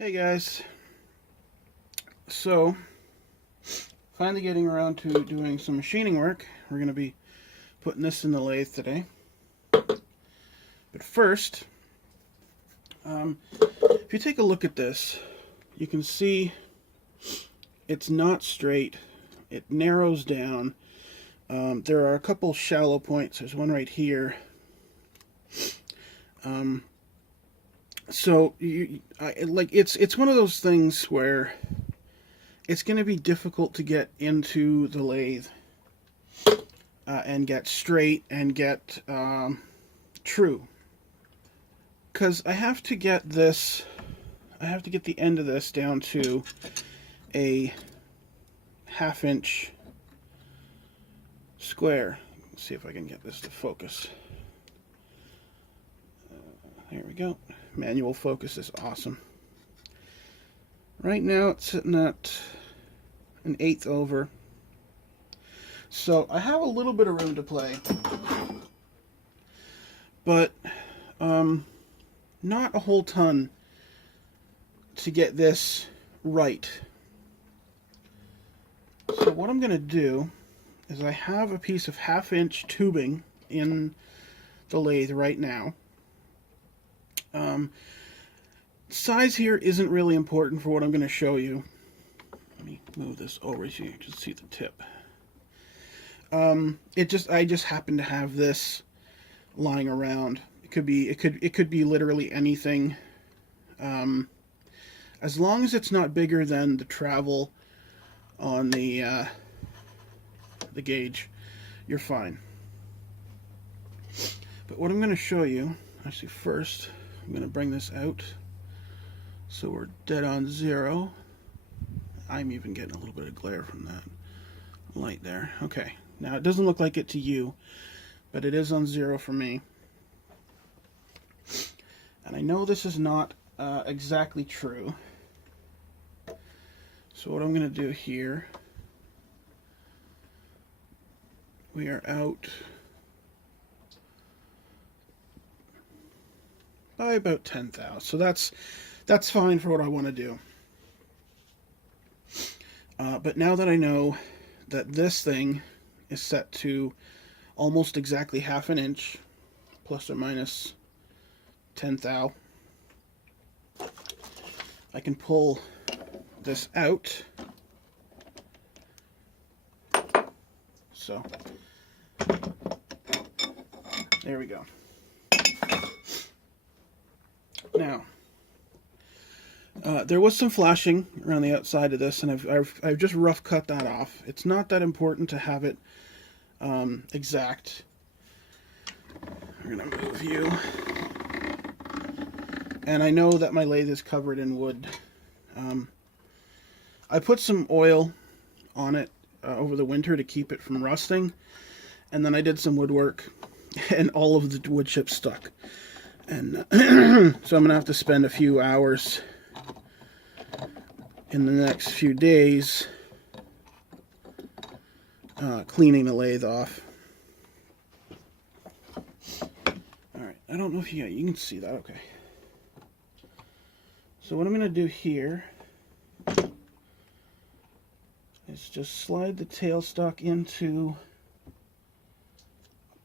Hey guys, so finally getting around to doing some machining work. We're going to be putting this in the lathe today. But first, if you take a look at this, you can see it's not straight. It narrows down. There are a couple shallow points. There's one right here. So it's one of those things where it's going to be difficult to get into the lathe and get straight and get true, because I have to get this. I have to get the end of this down to a 1/2 inch square. Let's see if I can get this to focus. There we go. Manual focus is awesome. Right now it's sitting at 1/8 over. So I have a little bit of room to play. But not a whole ton to get this right. So what I'm going to do is I have a piece of 1/2 inch tubing in the lathe right now. Size here isn't really important for what I'm going to show you. Let me move this over so you can see the tip. I just happen to have this lying around. It could be literally anything. As long as it's not bigger than the travel on the gauge, you're fine. But what I'm going to show you, actually first, I'm going to bring this out so we're dead on 0. I'm even getting a little bit of glare from that light there. Okay, now it doesn't look like it to you, but it is on 0 for me. And I know this is not exactly true. So what I'm going to do here, we are out by about 10 thou. So that's fine for what I want to do. But now that I know that this thing is set to almost exactly 1/2 inch, plus or minus 10 thou, I can pull this out. So there we go. Now, there was some flashing around the outside of this, and I've just rough cut that off. It's not that important to have it exact. We're gonna move you, and I know that my lathe is covered in wood. I put some oil on it over the winter to keep it from rusting, and then I did some woodwork, and all of the wood chips stuck. And so I'm gonna have to spend a few hours in the next few days cleaning the lathe off. Alright, I don't know if you can see that. Okay. So what I'm going to do here is just slide the tailstock into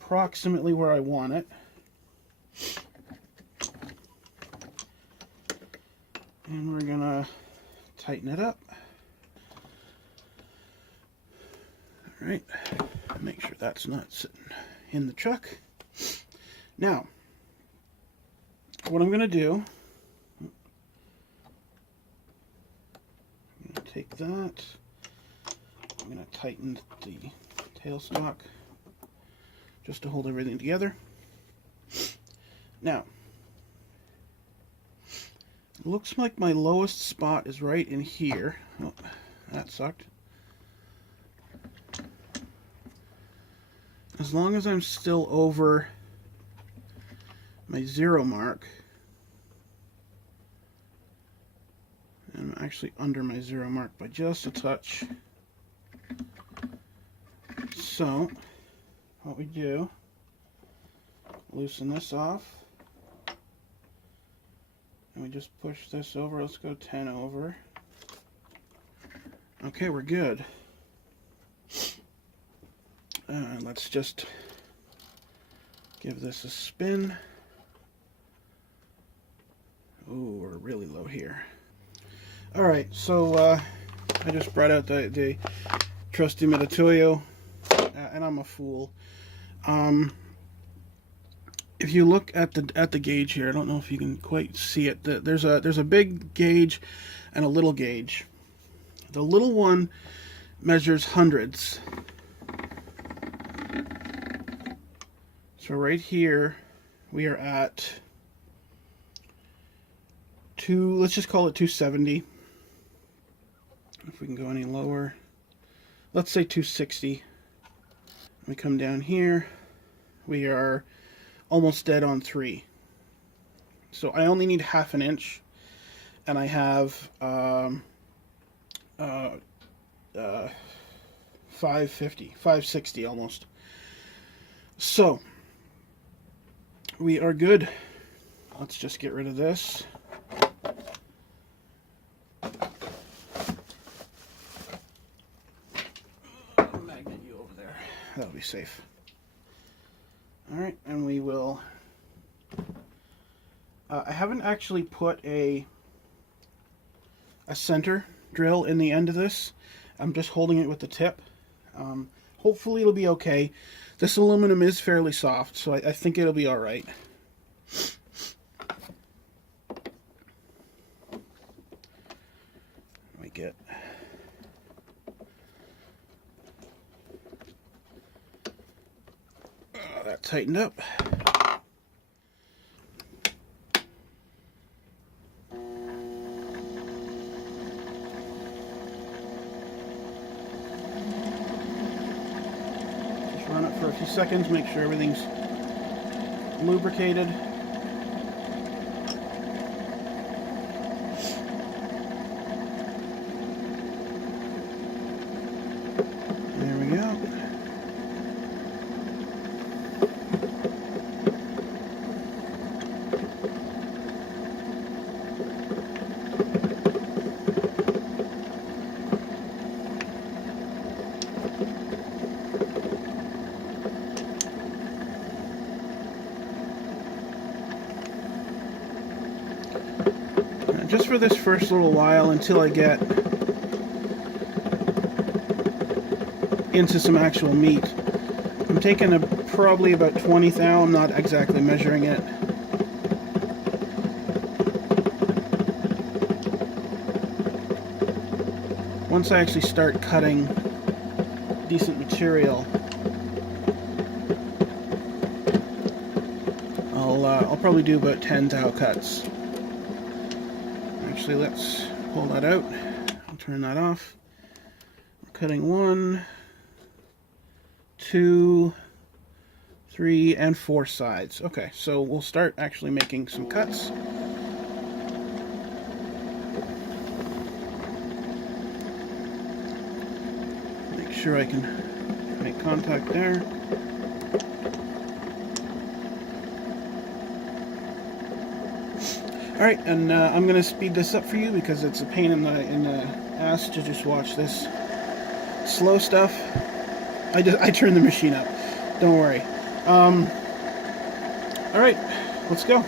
approximately where I want it. And we're going to tighten it up. Alright, make sure that's not sitting in the chuck. Now, what I'm going to do, I'm going to take that, I'm going to tighten the tailstock just to hold everything together. Now, looks like my lowest spot is right in here. Oh, that sucked. As long as I'm still over my 0 mark, and I'm actually under my 0 mark by just a touch. So, what we do, loosen this off, and me just push this over. Let's go 10 over. Okay, we're good. Let's just give this a spin. Ooh, we're really low here. Alright, so I just brought out the trusty Mitutoyo, and I'm a fool. If you look at the gauge here, I don't know if you can quite see it. There's a big gauge and a little gauge. The little one measures hundreds. So right here we are at let's just call it 270. If we can go any lower, let's say 260. We come down here, we are almost dead on 3. So I only need half an inch, and I have 560 almost. So we are good. Let's just get rid of this. Magnet you over there. That'll be safe. Alright, and we will... I haven't actually put a center drill in the end of this. I'm just holding it with the tip. Hopefully it'll be okay. This aluminum is fairly soft, so I think it'll be alright. We get... that tightened up. Just run it for a few seconds, make sure everything's lubricated. There we go. Just for this first little while until I get into some actual meat. I'm taking probably about 20 thou. I'm not exactly measuring it. Once I actually start cutting decent material, I'll probably do about 10 thou cuts. Actually, let's pull that out. I'll turn that off. We're cutting 1, 2, 3, and 4 sides. Okay, so we'll start actually making some cuts. Make sure I can make contact there. Alright, and I'm going to speed this up for you because it's a pain in the ass to just watch this slow stuff. I turned the machine up. Don't worry. Alright, let's go.